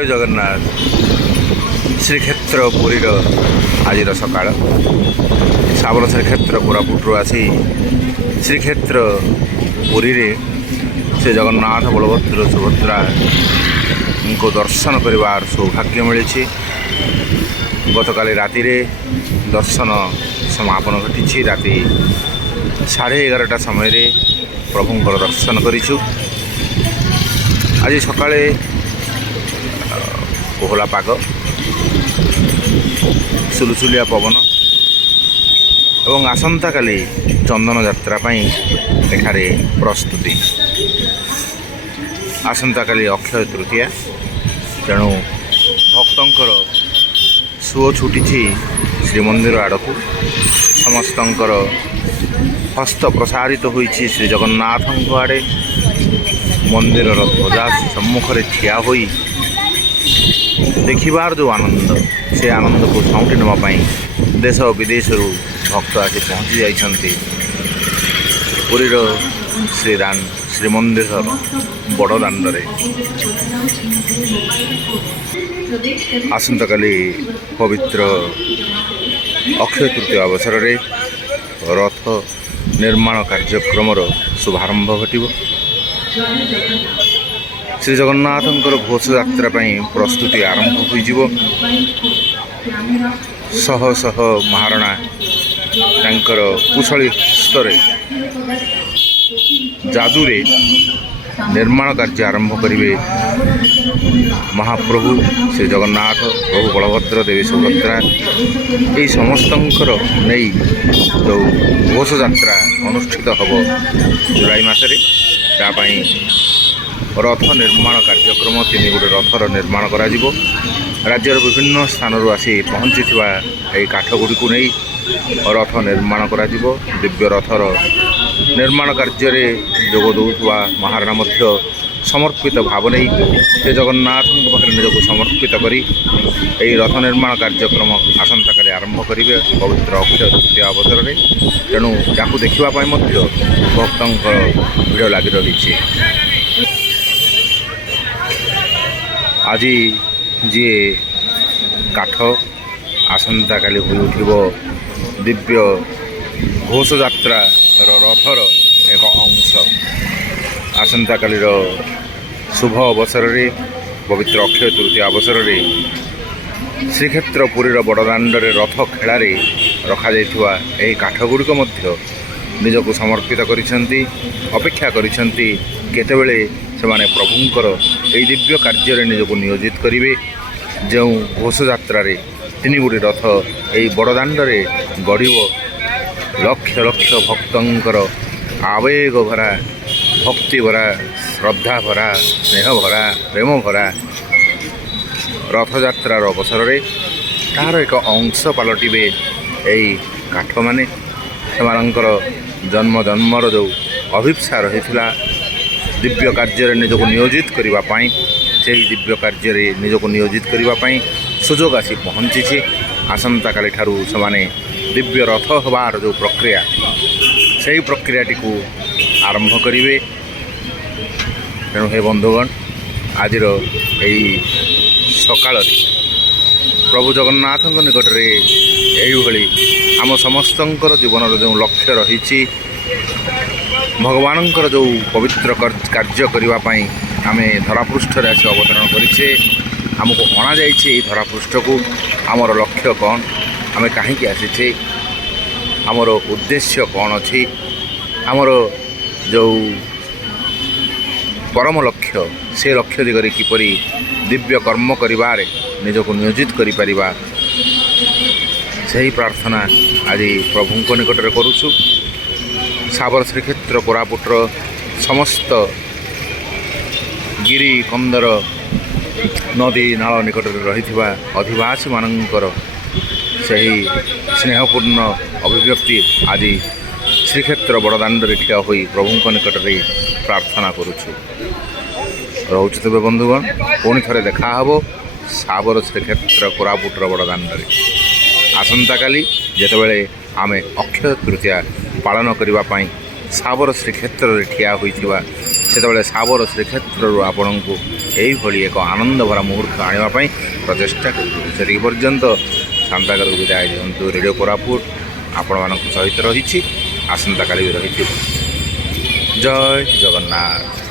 ଜୟ ଜଗନ୍ନାଥ। ଶ୍ରୀକ୍ଷେତ୍ର ପୁରୀର ଆଜିର ସକାଳ। ଶାବର ଶ୍ରୀକ୍ଷେତ୍ର କୋରାପୁଟରୁ ଆସି ଶ୍ରୀକ୍ଷେତ୍ର ପୁରୀରେ ଶ୍ରୀ ଜଗନ୍ନାଥ ବଳଭଦ୍ର ସୁଭଦ୍ରାଙ୍କୁ ଦର୍ଶନ କରିବାର ସୌଭାଗ୍ୟ ମିଳିଛି। ଗତକାଲି ରାତିରେ ଦର୍ଶନ ସମାପନ ଘଟିଛି। ରାତି 11:30 ସମୟରେ ପ୍ରଭୁଙ୍କର ଦର୍ଶନ କରିଛୁ। ଆଜି ସକାଳେ କୋହଲା ପାଗ, ସୁଲୁସୁଲିଆ ପବନ ଏବଂ ଆସନ୍ତାକାଲି ଚନ୍ଦନ ଯାତ୍ରା ପାଇଁ ଏଠାରେ ପ୍ରସ୍ତୁତି। ଆସନ୍ତାକାଲି ଅକ୍ଷୟ ତୃତୀୟା, ତେଣୁ ଭକ୍ତଙ୍କର ସୁଅ ଛୁଟିଛି ଶ୍ରୀମନ୍ଦିର ଆଡ଼କୁ। ସମସ୍ତଙ୍କର ହସ୍ତ ପ୍ରସାରିତ ହୋଇଛି ଶ୍ରୀ ଜଗନ୍ନାଥଙ୍କ ଆଡ଼େ। ମନ୍ଦିରର ଧ୍ୱଜା ସମ୍ମୁଖରେ ଠିଆ ହୋଇ ଦେଖିବାର ଯେଉଁ ଆନନ୍ଦ, ସେ ଆନନ୍ଦକୁ ସାଉଁଟି ନେବା ପାଇଁ ଦେଶ ବିଦେଶରୁ ଭକ୍ତ ଆସି ପହଞ୍ଚି ଯାଇଛନ୍ତି ପୁରୀର ଶ୍ରୀମନ୍ଦିରର ବଡ଼ ଦାଣ୍ଡରେ। ଆସନ୍ତାକାଲି ପବିତ୍ର ଅକ୍ଷୟ ତୃତୀୟ ଅବସରରେ ରଥ ନିର୍ମାଣ କାର୍ଯ୍ୟକ୍ରମର ଶୁଭାରମ୍ଭ ଘଟିବ। ଶ୍ରୀ ଜଗନ୍ନାଥଙ୍କର ଘୋଷଯାତ୍ରା ପାଇଁ ପ୍ରସ୍ତୁତି ଆରମ୍ଭ ହୋଇଯିବ। ଶହ ଶହ ମହାରଣା ତାଙ୍କର କୁଶଳୀ ହସ୍ତରେ ଯାଦୁରେ ନିର୍ମାଣ କାର୍ଯ୍ୟ ଆରମ୍ଭ କରିବେ। ମହାପ୍ରଭୁ ଶ୍ରୀ ଜଗନ୍ନାଥ, ପ୍ରଭୁ ବଳଭଦ୍ର, ଦେବୀ ସୁଭଦ୍ରା ଏହି ସମସ୍ତଙ୍କର ନେଇ ଯେଉଁ ଘୋଷଯାତ୍ରା ଅନୁଷ୍ଠିତ ହେବ ଜୁଲାଇ ମାସରେ, ତା ପାଇଁ ରଥ ନିର୍ମାଣ କାର୍ଯ୍ୟକ୍ରମ 3 ଗୋଟି ରଥର ନିର୍ମାଣ କରାଯିବ। ରାଜ୍ୟର ବିଭିନ୍ନ ସ୍ଥାନରୁ ଆସି ପହଞ୍ଚିଥିବା ଏହି କାଠଗୁଡ଼ିକୁ ନେଇ ରଥ ନିର୍ମାଣ କରାଯିବ। ଦିବ୍ୟ ରଥର ନିର୍ମାଣ କାର୍ଯ୍ୟରେ ଯୋଗ ଦେଉଥିବା ମହାରଣା ମଧ୍ୟ ସମର୍ପିତ ଭାବ ନେଇ ଶ୍ରୀ ଜଗନ୍ନାଥଙ୍କ ପାଖରେ ନିଜକୁ ସମର୍ପିତ କରି ଏହି ରଥ ନିର୍ମାଣ କାର୍ଯ୍ୟକ୍ରମ ଆସନ୍ତାକାଲି ଆରମ୍ଭ କରିବେ ପବିତ୍ର ଅକ୍ଷୟ ତୃତୀୟା ଅବସରରେ। ତେଣୁ ଯାହାକୁ ଦେଖିବା ପାଇଁ ମଧ୍ୟ ଭକ୍ତଙ୍କର ଭିଡ଼ ଲାଗି ରହିଛି। ଆଜି ଯିଏ କାଠ, ଆସନ୍ତାକାଲି ହୋଇ ଉଠିବ ଦିବ୍ୟ ଘୋଷଯାତ୍ରାର ରଥର ଏକ ଅଂଶ। ଆସନ୍ତାକାଲିର ଶୁଭ ଅବସରରେ, ପବିତ୍ର ଅକ୍ଷୟ ତୃତୀୟା ଅବସରରେ ଶ୍ରୀକ୍ଷେତ୍ର ପୁରୀର ବଡ଼ଦାଣ୍ଡରେ ରଥ ଖେଳାରେ ରଖାଯାଇଥିବା ଏହି କାଠଗୁଡ଼ିକ ମଧ୍ୟ ନିଜକୁ ସମର୍ପିତ କରିଛନ୍ତି। ଅପେକ୍ଷା କରିଛନ୍ତି କେତେବେଳେ ସେମାନେ ପ୍ରଭୁଙ୍କର ଏହି ଦିବ୍ୟ କାର୍ଯ୍ୟରେ ନିଜକୁ ନିୟୋଜିତ କରିବେ। ଯେଉଁ ଘୋଷଯାତ୍ରାରେ 3 ଗୋଟି ରଥ ଏହି ବଡ଼ଦାଣ୍ଡରେ ଗଡ଼ିବ, ଲକ୍ଷ ଲକ୍ଷ ଭକ୍ତଙ୍କର ଆବେଗ ଭରା, ଭକ୍ତି ଭରା, ଶ୍ରଦ୍ଧା ଭରା, ସ୍ନେହ ଭରା, ପ୍ରେମ ଭରା ରଥଯାତ୍ରାର ଅବସରରେ ତାହାର ଏକ ଅଂଶ ପାଲଟିବେ ଏହି କାଠମାନେ। ସେମାନଙ୍କର ଜନ୍ମ ଜନ୍ମର ଯେଉଁ ଅଭିପ୍ସା ରହିଥିଲା ଦିବ୍ୟ କାର୍ଯ୍ୟରେ ନିଜକୁ ନିୟୋଜିତ କରିବା ପାଇଁ, ସେହି ଦିବ୍ୟ କାର୍ଯ୍ୟରେ ନିଜକୁ ନିୟୋଜିତ କରିବା ପାଇଁ ସୁଯୋଗ ଆସି ପହଞ୍ଚିଛି। ଆସନ୍ତାକାଲି ଠାରୁ ସେମାନେ ଦିବ୍ୟ ରଥ ହେବାର ଯେଉଁ ପ୍ରକ୍ରିୟା, ସେହି ପ୍ରକ୍ରିୟାଟିକୁ ଆରମ୍ଭ କରିବେ। ତେଣୁ ହେ ବନ୍ଧୁଗଣ, ଆଜିର ଏହି ସକାଳରେ ପ୍ରଭୁ ଜଗନ୍ନାଥଙ୍କ ନିକଟରେ ଏହିଭଳି ଆମ ସମସ୍ତଙ୍କର ଜୀବନର ଯେଉଁ ଲକ୍ଷ୍ୟ ରହିଛି, ଭଗବାନଙ୍କର ଯେଉଁ ପବିତ୍ର କାର୍ଯ୍ୟ କରିବା ପାଇଁ ଆମେ ଧରାପୃଷ୍ଠରେ ଆସି ଅବତରଣ କରିଛେ, ଆମକୁ ଅଣାଯାଇଛି ଏହି ଧରାପୃଷ୍ଠକୁ। ଆମର ଲକ୍ଷ୍ୟ କ'ଣ, ଆମେ କାହିଁକି ଆସିଛେ, ଆମର ଉଦ୍ଦେଶ୍ୟ କ'ଣ ଅଛି, ଆମର ଯେଉଁ ପରମ ଲକ୍ଷ୍ୟ, ସେ ଲକ୍ଷ୍ୟ ଦିଗରେ କିପରି ଦିବ୍ୟ କର୍ମ କରିବାରେ ନିଜକୁ ନିୟୋଜିତ କରିପାରିବା, ସେହି ପ୍ରାର୍ଥନା ଆଜି ପ୍ରଭୁଙ୍କ ନିକଟରେ କରୁଛୁ। ଶାବର ଶ୍ରୀକ୍ଷେତ୍ର କୋରାପୁଟର ସମସ୍ତ ଗିରି କନ୍ଦର, ନଦୀ ନାଳ ନିକଟରେ ରହିଥିବା ଅଧିବାସୀମାନଙ୍କର ସେହି ସ୍ନେହପୂର୍ଣ୍ଣ ଅଭିବ୍ୟକ୍ତି ଆଜି ଶ୍ରୀକ୍ଷେତ୍ର ବଡ଼ଦାଣ୍ଡରେ ଠିଆ ହୋଇ ପ୍ରଭୁଙ୍କ ନିକଟରେ ପ୍ରାର୍ଥନା କରୁଛୁ। ରହୁଛୁ ତେବେ ବନ୍ଧୁଗଣ, ପୁଣି ଥରେ ଦେଖା ହେବ ଶାବର ଶ୍ରୀକ୍ଷେତ୍ର କୋରାପୁଟର ବଡ଼ଦାଣ୍ଡରେ ଆସନ୍ତାକାଲି, ଯେତେବେଳେ ଆମେ ଅକ୍ଷୟ ତୃତୀୟା ପାଳନ କରିବା ପାଇଁ ଶାବର ଶ୍ରୀକ୍ଷେତ୍ରରେ ଠିଆ ହୋଇଥିବା, ସେତେବେଳେ ଶାବର ଶ୍ରୀକ୍ଷେତ୍ରରୁ ଆପଣଙ୍କୁ এইଭଳି ଏକ ଆନନ୍ଦଭରା ମୁହୂର୍ତ୍ତ ଆଣିବା ପାଇଁ ପ୍ରଚେଷ୍ଟା କରିବୁ। ସେତିକି ପର୍ଯ୍ୟନ୍ତ ସାନ୍ତାଗରକୁ ବିଦାୟ ଦିଅନ୍ତୁ। ରେଡ଼ିଓ କୋରାପୁଟ ଆପଣମାନଙ୍କ ସହିତ ରହିଛି, ଆସନ୍ତାକାଲି ବି ରହିଥିବ। ଜୟ ଜଗନ୍ନାଥ।